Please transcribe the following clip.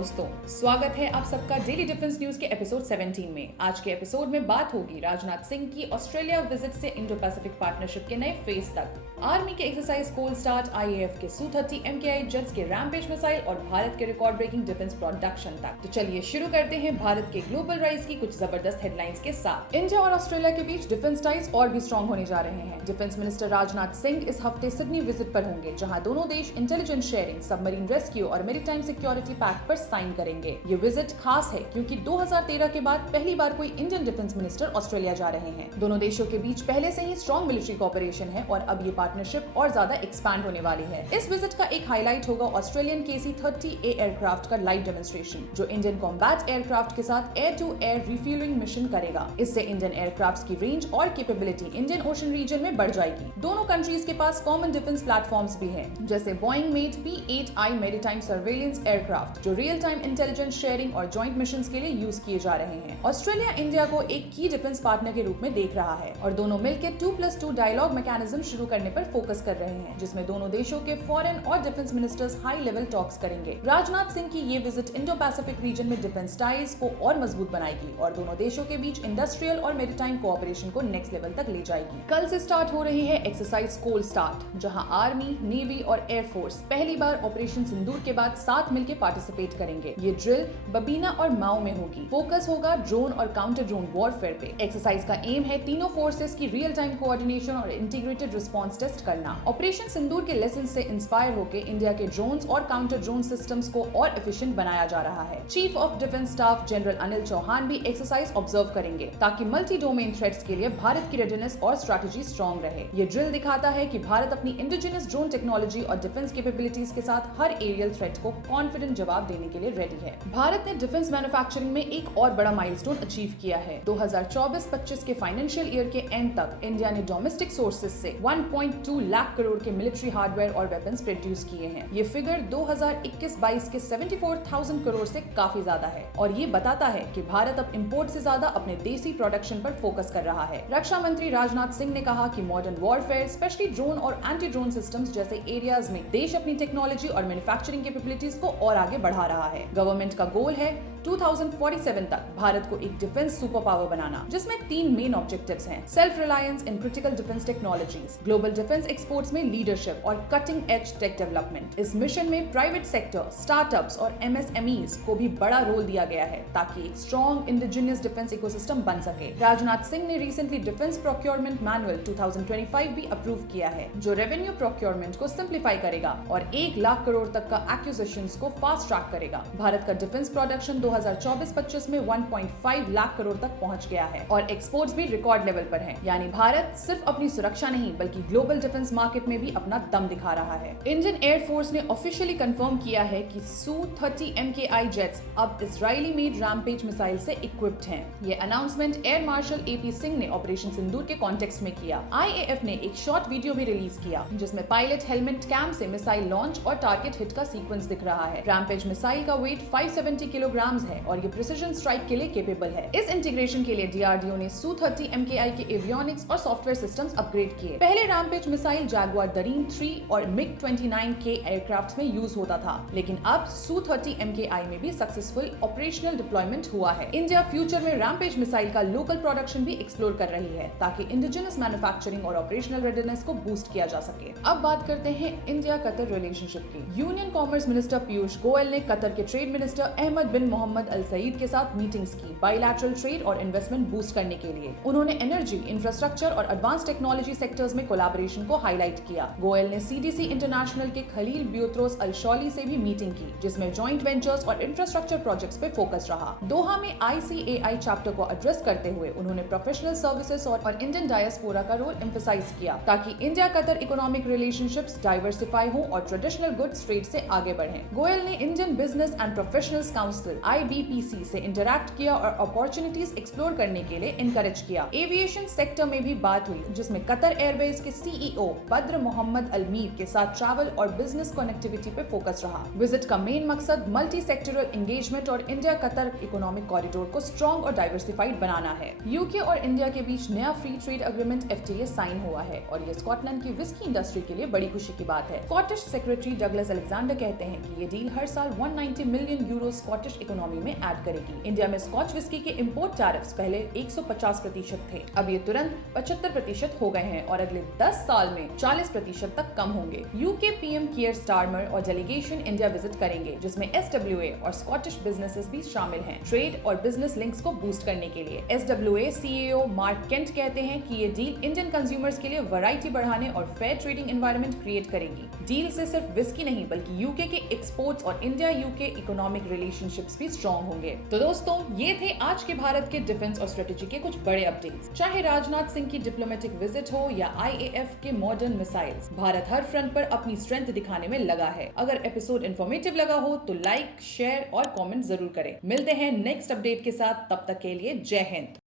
दोस्तों, स्वागत है आप सबका डेली डिफेंस न्यूज के एपिसोड 17 में। आज के एपिसोड में बात होगी राजनाथ सिंह की ऑस्ट्रेलिया विजिट से इंडो पैसिफिक पार्टनरशिप के नए फेज तक, आर्मी के एक्सरसाइज कोल्ड स्टार्ट, आईएएफ के Su-30 MKI जेट्स के रैम्पेज मिसाइल और भारत के रिकॉर्ड ब्रेकिंग डिफेंस प्रोडक्शन तक। तो चलिए शुरू करते हैं भारत के ग्लोबल राइज की कुछ जबरदस्त हेडलाइंस के साथ। इंडिया और ऑस्ट्रेलिया के बीच डिफेंस टाइज और भी स्ट्रॉन्ग होने जा रहे हैं। डिफेंस मिनिस्टर राजनाथ सिंह इस हफ्ते सिडनी विजिट पर होंगे, जहां दोनों देश इंटेलिजेंस शेयरिंग, सबमरीन रेस्क्यू और मैरीटाइम सिक्योरिटी पैक्ट पर साइन करेंगे। ये विजिट खास है क्योंकि 2013 के बाद पहली बार कोई इंडियन डिफेंस मिनिस्टर ऑस्ट्रेलिया जा रहे हैं। दोनों देशों के बीच पहले से ही स्ट्रॉन्ग मिलिट्री कोऑपरेशन है और अब ये पार्टनरशिप और ज्यादा एक्सपैंड होने वाली है। इस विजिट का एक हाईलाइट होगा ऑस्ट्रेलियन KC-30A एयरक्राफ्ट का लाइव डेमोन्स्ट्रेशन, जो इंडियन कॉम्बैट एयरक्राफ्ट के साथ air to air refuelling mission करेगा। इससे इंडियन एयरक्राफ्ट की रेंज और कैपेबिलिटी इंडियन ओशन रीजन में बढ़ जाएगी। दोनों कंट्रीज के पास कॉमन डिफेंस प्लेटफॉर्म्स भी हैं, जैसे Boeing made P-8I maritime surveillance aircraft, जो रियल टाइम इंटेलिजेंस शेयरिंग और जॉइंट मिशंस के लिए यूज किए जा रहे हैं। ऑस्ट्रेलिया इंडिया को एक की डिफेंस पार्टनर के रूप में देख रहा है और दोनों मिलकर 2+2 डायलॉग मैकेनिज्म शुरू करने पर फोकस कर रहे हैं, जिसमें दोनों देशों के फॉरेन और defence ministers high level talks करेंगे। राजनाथ सिंह की ये विजिट इंडो पैसिफिक रीजन में डिफेंस टाइज को और मजबूत बनाएगी और दोनों देशों के बीच इंडस्ट्रियल और मैरीटाइम कोऑपरेशन को नेक्स्ट लेवल तक ले जाएगी। कल से स्टार्ट हो रही है एक्सरसाइज कोल्ड स्टार्ट, जहां आर्मी, नेवी और एयरफोर्स पहली बार ऑपरेशन सिंदूर के बाद साथ मिलकर पार्टिसिपेट करेंगे। ये ड्रिल बबीना और माओ में होगी। फोकस होगा ड्रोन और काउंटर ड्रोन वॉरफेयर पे। एक्सरसाइज का एम है तीनों फोर्सेस की रियल टाइम कोऑर्डिनेशन और इंटीग्रेटेड रिस्पांस टेस्ट करना। ऑपरेशन सिंदूर के लेसन से इंस्पायर होकर इंडिया के ड्रोन्स और काउंटर ड्रोन सिस्टम्स को और एफिशिएंट बनाया जा रहा है। Chief of defence staff general Anil Chauhan भी एक्सरसाइज ऑब्जर्व करेंगे, ताकि मल्टी डोमेन थ्रेट्स के लिए भारत की रेडीनेस और स्ट्रेटेजी स्ट्रॉन्ग रहे। ये ड्रिल दिखाता है कि भारत अपनी इंडिजिनस ड्रोन टेक्नोलॉजी और डिफेंस कैपेबिलिटीज के साथ हर एरियल थ्रेट को कॉन्फिडेंट जवाब देने के लिए रेडी है। भारत ने डिफेंस मैन्युफैक्चरिंग में एक और बड़ा माइलस्टोन अचीव किया है। 2024-25 के फाइनेंशियल ईयर के एंड तक इंडिया ने डोमेस्टिक सोर्सेज से 1.2 लाख करोड़ के मिलिट्री हार्डवेयर और वेपन्स प्रोड्यूस किए हैं। ये फिगर 2021-22 के 74,000 करोड़ से काफी ज्यादा है और ये बताता है कि भारत अब इंपोर्ट से ज्यादा अपने देसी प्रोडक्शन पर फोकस कर रहा है। रक्षा मंत्री राजनाथ सिंह ने कहा कि मॉडर्न वॉरफेयर, स्पेशली ड्रोन और एंटी ड्रोन सिस्टम्स जैसे एरियाज में देश अपनी टेक्नोलॉजी और मैन्युफैक्चरिंग कैपेबिलिटीज को और आगे बढ़ा रहा है। गवर्नमेंट का गोल है 2047 तक भारत को एक डिफेंस सुपर पावर बनाना, जिसमें 3 मेन ऑब्जेक्टिव्स हैं: self reliance in critical defence technologies, global defence exports में लीडरशिप और कटिंग एज टेक डेवलपमेंट। इस मिशन में प्राइवेट सेक्टर, स्टार्टअप्स और MSMEs को भी बड़ा रोल दिया गया है, ताकि एक स्ट्रॉन्ग इंडिजिनियस डिफेंस इकोसिस्टम बन सके। राजनाथ सिंह ने रिसेंटली डिफेंस प्रोक्योरमेंट मैनुअल 2025 भी अप्रूव किया है, जो रेवेन्यू प्रोक्योरमेंट को सिंप्लीफाई करेगा और 1 लाख करोड़ तक का एक्विजिशंस को फास्ट ट्रैक करेगा। भारत का डिफेंस प्रोडक्शन 2024-25 में 1.5 लाख करोड़ तक पहुंच गया है और एक्सपोर्ट्स भी रिकॉर्ड लेवल पर हैं। यानी भारत सिर्फ अपनी सुरक्षा नहीं बल्कि ग्लोबल डिफेंस मार्केट में भी अपना दम दिखा रहा है। इंडियन एयरफोर्स ने ऑफिशियली कंफर्म किया है कि Su-30 MKI जेट्स अब इजरायली मेड रैम्पेज मिसाइल से इक्विप्ड हैं। ये announcement air marshal AP Singh ने ऑपरेशन सिंदूर के कॉन्टेक्स्ट में किया। IAF ने एक शॉर्ट वीडियो भी रिलीज किया, जिसमें पायलट हेलमेट कैम से मिसाइल लॉन्च और टारगेट हिट का सीक्वेंस दिख रहा है। रैम्पेज मिसाइल का वेट 570 किलोग्राम है और ये प्रिसिजन स्ट्राइक के लिए केपेबल है। इस इंटीग्रेशन के लिए DRDO ने Su-30 MKI के एवियोनिक्स और सॉफ्टवेयर सिस्टम्स अपग्रेड किए। पहले रैम्पेज मिसाइल जैगुआर दरीन 3 और MiG-29K एयरक्राफ्ट में यूज होता था, लेकिन अब Su-30 MKI में भी सक्सेसफुल ऑपरेशनल डिप्लॉयमेंट हुआ है। इंडिया फ्यूचर में रैम्पेज मिसाइल का लोकल प्रोडक्शन भी एक्सप्लोर कर रही है, ताकि इंडिजिनस मैन्युफैक्चरिंग और ऑपरेशनल रेडीनेस को बूस्ट किया जा सके। अब बात करते हैं इंडिया कतर रिलेशनशिप की। Union commerce minister Piyush Goyal ने कतर के ट्रेड मिनिस्टर अहमद बिन मोहम्मद अल सईद के साथ मीटिंग्स की, बायलैटरल ट्रेड और इन्वेस्टमेंट बूस्ट करने के लिए। उन्होंने एनर्जी, इंफ्रास्ट्रक्चर और एडवांस टेक्नोलॉजी सेक्टर्स में कोलैबोरेशन को हाईलाइट किया। गोयल ने CDC इंटरनेशनल के खलील ब्यूत्रोस अल शौली से भी मीटिंग की, जिसमें जॉइंट वेंचर्स और इंफ्रास्ट्रक्चर प्रोजेक्ट्स पे फोकस रहा। दोहा में ICAI चैप्टर को एड्रेस करते हुए उन्होंने प्रोफेशनल सर्विसेज और इंडियन डायस्पोरा का रोल एम्फसाइज किया, ताकि India Qatar economic relationships diversify हो और ट्रेडिशनल गुड्स ट्रेड से आगे बढ़ें। गोयल ने Indian business and professionals council IBPC से इंटरैक्ट किया और अपॉर्चुनिटीज एक्सप्लोर करने के लिए इनकरेज किया। एविएशन सेक्टर में भी बात हुई, जिसमें कतर एयरवेज के CEO बद्र मोहम्मद अलमीर के साथ ट्रैवल और बिजनेस कनेक्टिविटी पे फोकस रहा। विजिट का मेन मकसद मल्टी सेक्टरल एंगेजमेंट और इंडिया कतर इकोनॉमिक कॉरिडोर को स्ट्रॉन्ग और डाइवर्सिफाइड बनाना है। यूके और इंडिया के बीच नया free trade agreement FTA sign हुआ है और ये स्कॉटलैंड की विस्की इंडस्ट्री के लिए बड़ी खुशी की बात है। स्कॉटिश सेक्रेटरी डगलस अलेक्जेंडर कहते हैं कि ये डील हर साल 190 मिलियन यूरो स्कॉटिश इकोनॉमी में ऐड करेगी। इंडिया में स्कॉच विस्की के इंपोर्ट टैरिफ्स पहले 150% थे, अब ये तुरंत 75% हो गए हैं और अगले 10 साल में 40% तक कम होंगे। यूके पीएम कियर स्टारमर और डेलीगेशन इंडिया विजिट करेंगे, जिसमें SWA और स्कॉटिश बिजनेसेस भी शामिल हैं, ट्रेड और बिजनेस लिंक्स को बूस्ट करने के लिए। SWA CEO मार्क केंट कहते हैं कि ये डील इंडियन कंज्यूमर्स के लिए वैरायटी बढ़ाने और फेयर ट्रेडिंग एनवायरनमेंट क्रिएट करेगी। डील से सिर्फ विस्की नहीं बल्कि यूके के एक्सपोर्ट्स और इंडिया यूके इकोनॉमिक रिलेशनशिप्स भी स्ट्रॉन्ग होंगे। तो दोस्तों, ये थे आज के भारत के डिफेंस और स्ट्रेटेजी के कुछ बड़े अपडेट्स। चाहे राजनाथ सिंह की डिप्लोमेटिक विजिट हो या IAF के मॉडर्न मिसाइल्स, भारत हर फ्रंट पर अपनी स्ट्रेंथ दिखाने में लगा है। अगर एपिसोड इन्फॉर्मेटिव लगा हो तो लाइक, शेयर और कमेंट जरूर करें। मिलते हैं नेक्स्ट अपडेट के साथ, तब तक के लिए जय हिंद।